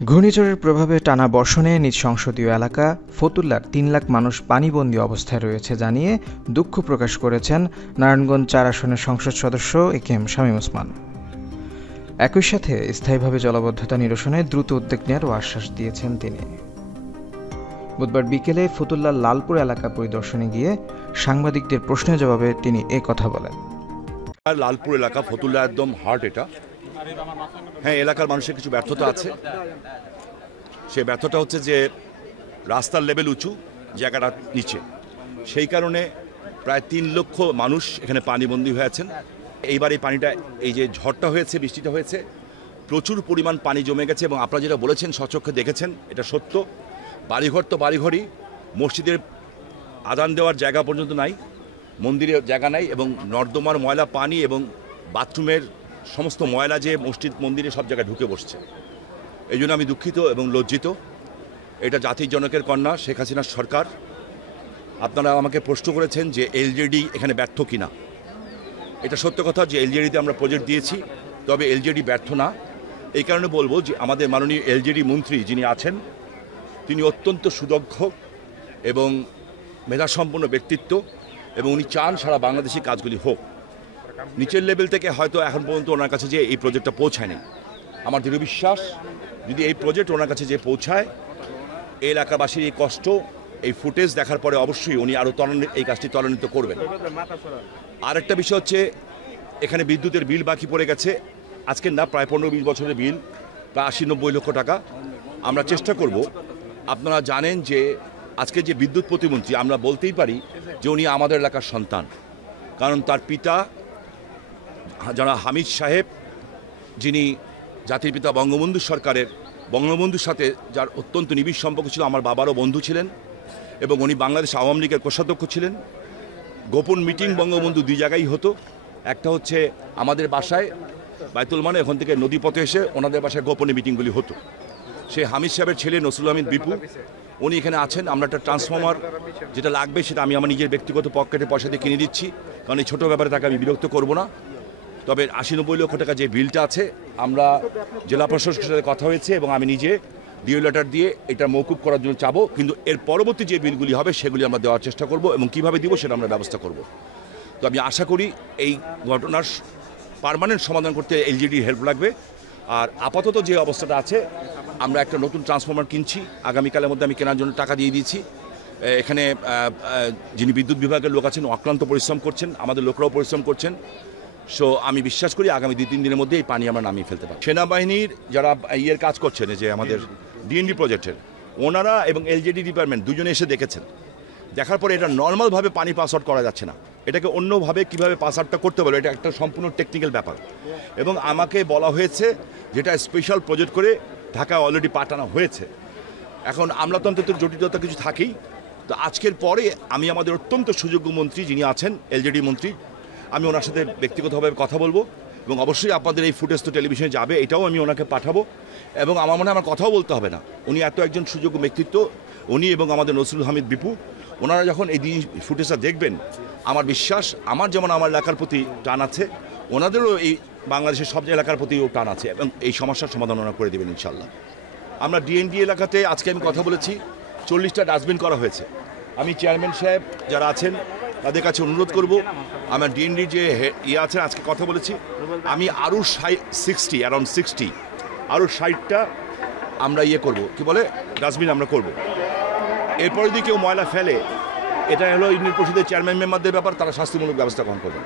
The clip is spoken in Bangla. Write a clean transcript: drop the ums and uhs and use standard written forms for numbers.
ঘূর্ণিঝড়ের প্রভাবে টানা বর্ষণে নিজ সংসদীয় এলাকা ফতুল্লার ৩ লাখ মানুষ পানিবন্দী অবস্থায় রয়েছে জানিয়ে দুঃখ প্রকাশ করেছেন নারায়ণগঞ্জ ৪ আসনের সংসদ সদস্য একেএম শামীম ওসমান। একই সাথে স্থায়ীভাবে জলাবদ্ধতা নিরসনে দ্রুত উদ্যোগ নেওয়ারও আশ্বাস দিয়েছেন তিনি। বুধবার বিকেলে ফতুল্লার লালপুর এলাকা পরিদর্শনে গিয়ে সাংবাদিকদের প্রশ্নের জবাবে তিনি কথা বলেন। লালপুর এলাকা ফতুল্লা একদম হার্ট এটা। হ্যাঁ, এলাকার মানুষের কিছু ব্যর্থতা আছে। সে ব্যর্থতা হচ্ছে যে রাস্তার লেভেল উঁচু, জায়গাটা নিচে, সেই কারণে প্রায় ৩ লক্ষ মানুষ এখানে পানিবন্দী হয়েছেন। এইবার এই পানিটা, এই যে ঝড়টা হয়েছে, বৃষ্টিটা হয়েছে, প্রচুর পরিমাণ পানি জমে গেছে এবং আপনারা যেটা বলেছেন স্বচক্ষে দেখেছেন, এটা সত্য। বাড়িঘর তো বাড়িঘরই, মসজিদের আজান দেওয়ার জায়গা পর্যন্ত নাই, মন্দিরের জায়গা নাই, এবং নর্দমার ময়লা পানি এবং বাথরুমের সমস্ত ময়লা যে মসজিদ মন্দিরে সব জায়গায় ঢুকে বসছে। এই জন্য আমি দুঃখিত এবং লজ্জিত। এটা জাতির জনকের কন্যা শেখ হাসিনার সরকার। আপনারা আমাকে প্রশ্ন করেছেন যে এলজেডি এখানে ব্যর্থ কিনা। এটা সত্য কথা যে এলজেডিতে আমরা প্রজেক্ট দিয়েছি, তবে এলজেডি ব্যর্থ না। এই কারণে বলবো যে আমাদের মাননীয় এলজেডি মন্ত্রী যিনি আছেন, তিনি অত্যন্ত সুদক্ষ এবং মেধাসম্পন্ন ব্যক্তিত্ব, এবং উনি চান সারা বাংলাদেশি কাজগুলি হোক। নিচের লেভেল থেকে হয়তো এখন পর্যন্ত ওনার কাছে যে এই প্রজেক্টটা পৌঁছায়নি। আমার দৃঢ় বিশ্বাস যদি এই প্রজেক্ট ওনার কাছে যে পৌঁছায়, এই এলাকাবাসীর এই কষ্ট, এই ফুটেজ দেখার পরে অবশ্যই উনি আরও এই কাজটি ত্বরান্বিত করবেন। আরেকটা বিষয় হচ্ছে, এখানে বিদ্যুতের বিল বাকি পড়ে গেছে, আজকের না প্রায় 15-20 বছরের বিল, প্রায় 80-90 লক্ষ টাকা। আমরা চেষ্টা করব। আপনারা জানেন যে আজকে যে বিদ্যুৎ প্রতিমন্ত্রী, আমরা বলতেই পারি যে উনি আমাদের এলাকার সন্তান, কারণ তার পিতা যারা হামিদ সাহেব, যিনি জাতির পিতা বঙ্গবন্ধুর সাথে যার অত্যন্ত নিবিড় সম্পর্ক ছিল, আমার বাবারও বন্ধু ছিলেন, এবং উনি বাংলাদেশ আওয়ামী লীগের কোষাধ্যক্ষ ছিলেন। গোপন মিটিং বঙ্গবন্ধু 2 জায়গায় হতো। একটা হচ্ছে আমাদের বাসায় বাইতুল মানে, ওখান থেকে নদীপথে এসে ওনাদের বাসায় গোপনে মিটিংগুলি হতো। সে হামিদ সাহেবের ছেলে নসরুল হামিদ বিপু, উনি এখানে আছেন। আমরা একটা ট্রান্সফর্মার যেটা লাগবে সেটা আমি আমার নিজের ব্যক্তিগত পকেটে পয়সা দিয়ে কিনে দিচ্ছি, কারণ এই ছোটো ব্যাপারে তাকে আমি বিরক্ত করব না। তবে 80-90 লক্ষ টাকা যে বিলটা আছে, আমরা জেলা প্রশাসকের সাথে কথা হয়েছে এবং আমি নিজে ডিও লেটার দিয়ে এটা মৌকুব করার জন্য চাবো, কিন্তু এর পরবর্তী যে বিলগুলি হবে সেগুলি আমরা দেওয়ার চেষ্টা করব, এবং কীভাবে দিব সেটা আমরা ব্যবস্থা করব। তো আমি আশা করি এই ঘটনার পার্মানেন্ট সমাধান করতে এলজিডির হেল্প লাগবে। আর আপাতত যে অবস্থাটা আছে, আমরা একটা নতুন ট্রান্সফর্মার কিনছি, আগামীকালের মধ্যে আমি কেনার জন্য টাকা দিয়ে দিয়েছি। এখানে যিনি বিদ্যুৎ বিভাগের লোক আছেন অক্লান্ত পরিশ্রম করছেন, আমাদের লোকরাও পরিশ্রম করছেন। সো আমি বিশ্বাস করি আগামী 2-3 দিনের মধ্যে এই পানি আমরা নামিয়ে ফেলতে পারি। সেনাবাহিনীর যারা কাজ করছেন, যে আমাদের ডিএনডি প্রজেক্টের ওনারা এবং এলজেডি ডিপার্টমেন্ট দুজনে এসে দেখেছেন। দেখার পরে এটা নর্মালভাবে পানি পাস আউট করা যাচ্ছে না, এটাকে অন্যভাবে কীভাবে পাস আউটটা করতে পারবে, এটা একটা সম্পূর্ণ টেকনিক্যাল ব্যাপার। এবং আমাকে বলা হয়েছে যেটা স্পেশাল প্রজেক্ট করে ঢাকা অলরেডি পাঠানো হয়েছে। এখন আমলাতন্ত্রের জটিলতা কিছু থাকেই। তো আজকের পরে আমি আমাদের অত্যন্ত সুযোগ্য মন্ত্রী যিনি আছেন, এলজেডি মন্ত্রী, আমি ওনার সাথে ব্যক্তিগতভাবে কথা বলবো, এবং অবশ্যই আপনাদের এই ফুটেজ তো টেলিভিশনে যাবে, এটাও আমি ওনাকে পাঠাবো। এবং আমার মনে হয় আমার কথাও বলতে হবে না, উনি এত একজন সুযোগ্য ব্যক্তিত্ব, উনি এবং আমাদের নসরুল হামিদ বিপু, ওনারা যখন এই ফুটেজটা দেখবেন, আমার বিশ্বাস আমার যেমন আমার এলাকার প্রতি টান আছে, ওনাদেরও এই বাংলাদেশের সব এলাকার প্রতিও টান আছে, এবং এই সমস্যার সমাধান ওনারা করে দেবেন ইনশাল্লাহ। আমরা ডিএনডি এলাকাতে আজকে আমি কথা বলেছি, 40টা ডাস্টবিন করা হয়েছে। আমি চেয়ারম্যান সাহেব যারা আছেন তাদের কাছে অনুরোধ করব, আমার ডিএনডি যে আছেন আজকে কথা বলেছি, আমি আরও 60 আরও 60টা আমরা করব, কি বলে ডাস্টবিন আমরা করব। এরপরে যদি কেউ ময়লা ফেলে, এটা হলো ইউনিয়ন পরিষদের চেয়ারম্যান মেম্বারদের ব্যাপার, তারা শাস্তিমূলক ব্যবস্থা গ্রহণ করবেন।